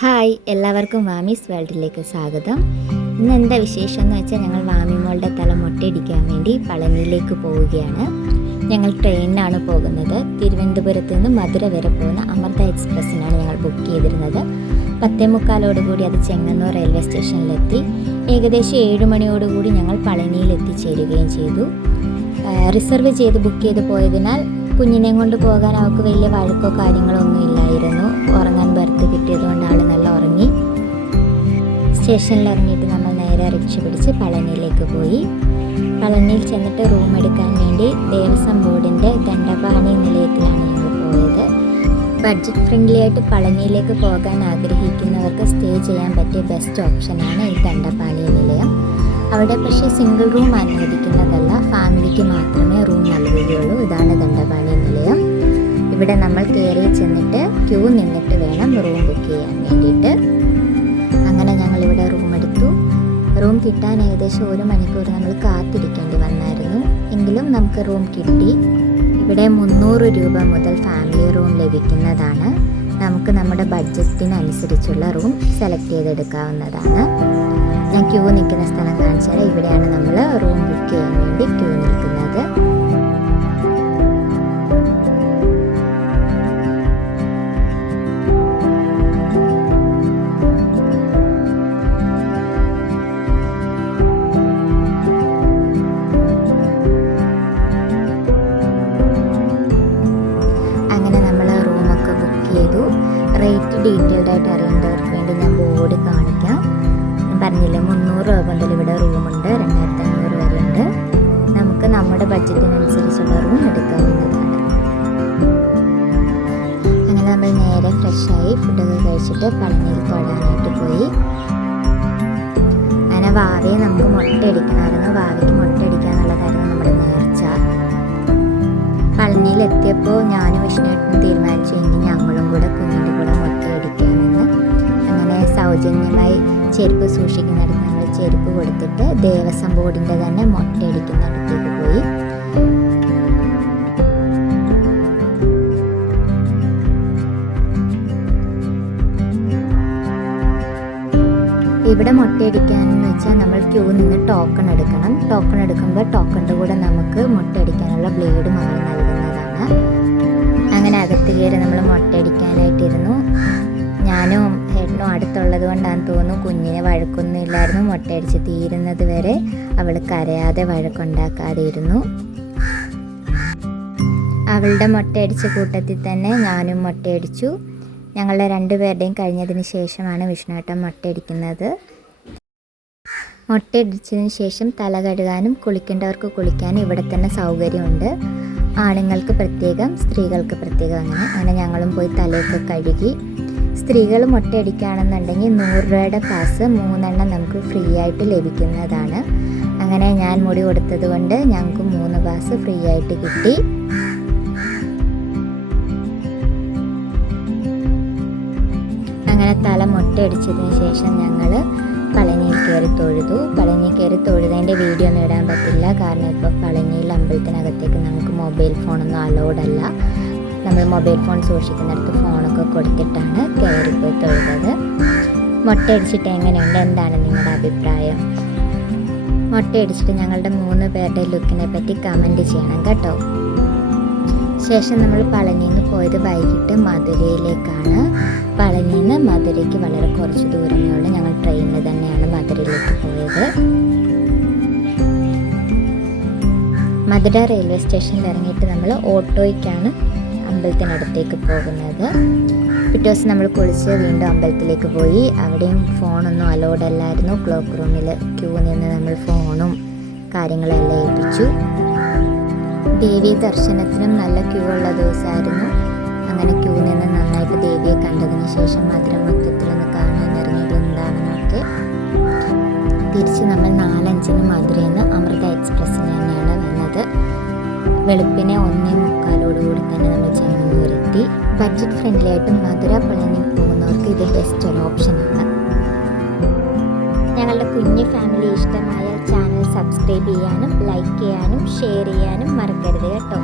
Hi എല്ലാവർക്കും വാമീസ് വേൾഡിലേക്ക് സ്വാഗതം. ഇന്ന് എന്താ വിശേഷം എന്ന് വെച്ചാൽ ഞങ്ങൾ വാമിമോളുടെ തല മുട്ടയിടിക്കാൻ വേണ്ടി പളനിയിലേക്ക് പോവുകയാണ്. ഞങ്ങൾ ട്രെയിനിനാണ് പോകുന്നത്. തിരുവനന്തപുരത്ത് നിന്ന് മധുര വരെ പോകുന്ന അമൃത എക്സ്പ്രസ്സിനാണ് ഞങ്ങൾ ബുക്ക് ചെയ്തിരുന്നത്. പത്തേ മുക്കാലോടുകൂടി അത് ചെങ്ങന്നൂർ റെയിൽവേ സ്റ്റേഷനിലെത്തി. ഏകദേശം ഏഴ് മണിയോടുകൂടി ഞങ്ങൾ പളനിയിൽ എത്തിച്ചേരുകയും ചെയ്തു. റിസർവ് ചെയ്ത് ബുക്ക് ചെയ്ത് പോയതിനാൽ കുഞ്ഞിനെ കൊണ്ട് പോകാൻ അവൾക്ക് വലിയ വഴക്കോ കാര്യങ്ങളോ ഒന്നും ഇല്ലായിരുന്നു. ഉറങ്ങാൻ ബർത്ത് കിട്ടിയത് കൊണ്ടാണ് സ്റ്റേഷനിൽ ഇറങ്ങിയിട്ട് നമ്മൾ നേരെ റിക്ഷ പിടിച്ച് പളനിയിലേക്ക് പോയി. പളനിയിൽ ചെന്നിട്ട് റൂം എടുക്കാൻ വേണ്ടി ദേവസ്വം ബോർഡിന്റെ ദണ്ഡപാണി നിലയത്തിലാണ് ഞങ്ങൾ പോയത്. ബഡ്ജറ്റ് ഫ്രണ്ട്ലി ആയിട്ട് പളനിയിലേക്ക് പോകാൻ ആഗ്രഹിക്കുന്നവർക്ക് സ്റ്റേ ചെയ്യാൻ പറ്റിയ ബെസ്റ്റ് ഓപ്ഷനാണ് ഈ ദണ്ഡപാണി നിലയം. അവിടെ പക്ഷേ സിംഗിൾ റൂം അനുവദിക്കുന്നതല്ല ഫാമിലിക്ക് മാത്രമേ റൂം നൽകുകയുള്ളൂ. ഇതാണ് ദണ്ഡപാണി നിലയം. ഇവിടെ നമ്മൾ കയറി ചെന്നിട്ട് ക്യൂ നിന്നിട്ട് വേണം റൂം ബുക്ക് ചെയ്യാൻ വേണ്ടിയിട്ട്. റൂം കിട്ടാൻ ഏകദേശം ഒരു മണിക്കൂർ നമ്മൾ കാത്തിരിക്കേണ്ടി വന്നായിരുന്നു. എങ്കിലും നമുക്ക് റൂം കിട്ടി. ഇവിടെ മുന്നൂറ് രൂപ മുതൽ ഫാമിലി റൂം ലഭിക്കുന്നതാണ്. നമുക്ക് നമ്മുടെ ബഡ്ജറ്റിനനുസരിച്ചുള്ള റൂം സെലക്ട് ചെയ്തെടുക്കാവുന്നതാണ്. ഞാൻ ക്യൂ നിൽക്കുന്ന സ്ഥലം കാണിച്ചാൽ ഇവിടെയാണ് നമ്മൾ റൂം ബുക്ക് ചെയ്യാൻ വേണ്ടി ക്യൂ നിൽക്കുന്നത്. ഡീറ്റെയിൽഡ് ആയിട്ട് അറിയേണ്ടവർക്ക് വേണ്ടി ഞാൻ ബോർഡ് കാണിക്കാം. ഞാൻ പറഞ്ഞില്ലേ മുന്നൂറ് രൂപ മുതൽ ഇവിടെ റൂമുണ്ട് രണ്ടായിരത്തി അഞ്ഞൂറ് വരെ ഉണ്ട്. നമുക്ക് നമ്മുടെ ബഡ്ജറ്റിനനുസരിച്ചുള്ള റൂം എടുക്കാവുന്നതാണ്. അങ്ങനെ നമ്മൾ നേരെ ഫ്രഷായി ഫുഡൊക്കെ കഴിച്ചിട്ട് പളനിയിൽ തൊടാനായിട്ട് പോയി. അങ്ങനെ വാവയെ നമുക്ക് മുട്ട അടിക്കണമായിരുന്നു. വാവയ്ക്ക് മുട്ട കാര്യം നമ്മുടെ നേർച്ച. പളനിയിൽ എത്തിയപ്പോൾ ഞാനും വിഷ്ണുവേട്ടനും തീരുമാനിച്ചു. കഴിഞ്ഞ് ഞങ്ങളും കൂടെ കുഞ്ഞിന്റെ കൂടെ സൗജന്യമായി ചെരുപ്പ് സൂക്ഷിക്കുന്നിടത്ത് നമ്മൾ ചെരുപ്പ് കൊടുത്തിട്ട് ദേവസ്വം ബോർഡിന്റെ തന്നെ മുട്ടയടിക്കുന്നിടത്തേക്ക് പോയി. ഇവിടെ മുട്ടയടിക്കാനെന്ന് വെച്ചാൽ നമ്മൾ ക്യൂ നിന്ന് ടോക്കൺ എടുക്കണം. ടോക്കൺ എടുക്കുമ്പോൾ ടോക്കണിന്റെ കൂടെ നമുക്ക് മുട്ടയടിക്കാനുള്ള ബ്ലേഡ് മാറി നൽകുന്നതാണ്. അങ്ങനെ അകത്ത് കയറി നമ്മൾ മുട്ടയടിക്കാനായിട്ടിരുന്നു. ഞാനും ഹെഡിനും അടുത്തുള്ളത് കൊണ്ടാണെന്ന് തോന്നുന്നു. കുഞ്ഞിനെ വഴക്കൊന്നും ഇല്ലായിരുന്നു മുട്ടയടിച്ച് തീരുന്നത് വരെ അവൾ കരയാതെ വഴക്കുണ്ടാക്കാതെ ഇരുന്നു അവളുടെ മുട്ടയടിച്ച കൂട്ടത്തിൽ തന്നെ ഞാനും മുട്ടയടിച്ചു. ഞങ്ങളുടെ രണ്ടുപേരുടെയും കഴിഞ്ഞതിന് ശേഷമാണ് വിഷ്ണുവേട്ടൻ മുട്ടയടിക്കുന്നത്. മുട്ടയടിച്ചതിന് ശേഷം തല കഴുകാനും കുളിക്കേണ്ടവർക്ക് കുളിക്കാനും ഇവിടെ തന്നെ സൗകര്യമുണ്ട്. ആണുങ്ങൾക്ക് പ്രത്യേകം സ്ത്രീകൾക്ക് പ്രത്യേകം അങ്ങനെ. അങ്ങനെ ഞങ്ങളും പോയി തലയൊക്കെ കഴുകി. സ്ത്രീകൾ മുട്ടയടിക്കുകയാണെന്നുണ്ടെങ്കിൽ നൂറ് രൂപയുടെ പാസ് മൂന്നെണ്ണം നമുക്ക് ഫ്രീ ആയിട്ട് ലഭിക്കുന്നതാണ്. അങ്ങനെ ഞാൻ മുടി കൊടുത്തത് കൊണ്ട് ഞങ്ങൾക്ക് മൂന്ന് പാസ് ഫ്രീ ആയിട്ട് കിട്ടി. അങ്ങനെ തല മുട്ടയടിച്ചതിന് ശേഷം ഞങ്ങൾ പളനിയിൽ കയറി തൊഴുതു. പളനിയിൽ കയറി തൊഴുതതിന്റെ വീഡിയോ ഒന്നും ഇടാൻ പറ്റില്ല. കാരണം ഇപ്പോൾ പളനിയിൽ അമ്പലത്തിനകത്തേക്ക് നമുക്ക് മൊബൈൽ ഫോണൊന്നും അലൗഡ് അല്ല. നമ്മൾ മൊബൈൽ ഫോൺ സൂക്ഷിക്കുന്നിടത്ത് ഫോണൊക്കെ കൊടുത്തിട്ടാണ് കയറിപ്പോയി തൊഴുതത്. മുട്ടയടിച്ചിട്ട് എങ്ങനെയുണ്ട്? എന്താണ് നിങ്ങളുടെ അഭിപ്രായം? മുട്ടയടിച്ചിട്ട് ഞങ്ങളുടെ മൂന്ന് പേരുടെ ലുക്കിനെ പറ്റി കമന്റ് ചെയ്യണം കേട്ടോ. ശേഷം നമ്മൾ പളനിയിൽ പോയത് വൈകിട്ട് മധുരയിലേക്കാണ്. പളനിയിൽ നിന്ന് മധുരയ്ക്ക് വളരെ കുറച്ച് ദൂരമേ ഉള്ളൂ ഞങ്ങൾ ട്രെയിനിൽ തന്നെയാണ് മധുരയിലേക്ക് പോയത്. മധുര റെയിൽവേ സ്റ്റേഷനിൽ ഇറങ്ങിയിട്ട് നമ്മൾ ഓട്ടോയ്ക്കാണ് അമ്പലത്തിനടുത്തേക്ക് പോകുന്നത്. പിറ്റേ ദിവസം നമ്മൾ കുളിച്ച് വീണ്ടും അമ്പലത്തിലേക്ക് പോയി. അവിടെയും ഫോണൊന്നും അലോഡ് അല്ലായിരുന്നു. ക്ലോക്ക് റൂമിൽ ക്യൂ നിന്ന് നമ്മൾ ഫോണും കാര്യങ്ങളെല്ലാം ഏൽപ്പിച്ചു. ദേവി ദർശനത്തിനും നല്ല ക്യൂ ഉള്ള ദിവസമായിരുന്നു. അങ്ങനെ ക്യൂ നിന്ന് നന്നായിട്ട് ദേവിയെ കണ്ടതിന് ശേഷം മധുരം മൊത്തത്തിലൊന്ന് കാണാൻ ഇറങ്ങിയത് എന്താണെന്നൊക്കെ തിരിച്ച് നമ്മൾ നാലഞ്ചിന് മധുരയിൽ നിന്ന് അമൃത എക്സ്പ്രസ്സിന് തന്നെയാണ് വന്നത്. വെളുപ്പിനെ ഒന്നേ മുക്കാലോടുകൂടി തന്നെ നമ്മൾ ചെങ്ങന്നൂരെത്തി ബഡ്ജറ്റ് ഫ്രണ്ട്ലി ആയിട്ട് മധുര പളനി പോകുന്നവർക്ക് ഇത് ബെസ്റ്റ് ഒരു ഓപ്ഷനാണ് ഞങ്ങളുടെ കുഞ്ഞു ഫാമിലി ഇഷ്ടമായാൽ ചാനൽ സബ്സ്ക്രൈബ് ചെയ്യാനും ലൈക്ക് ചെയ്യാനും ഷെയർ ചെയ്യാനും മറക്കരുത് കേട്ടോ.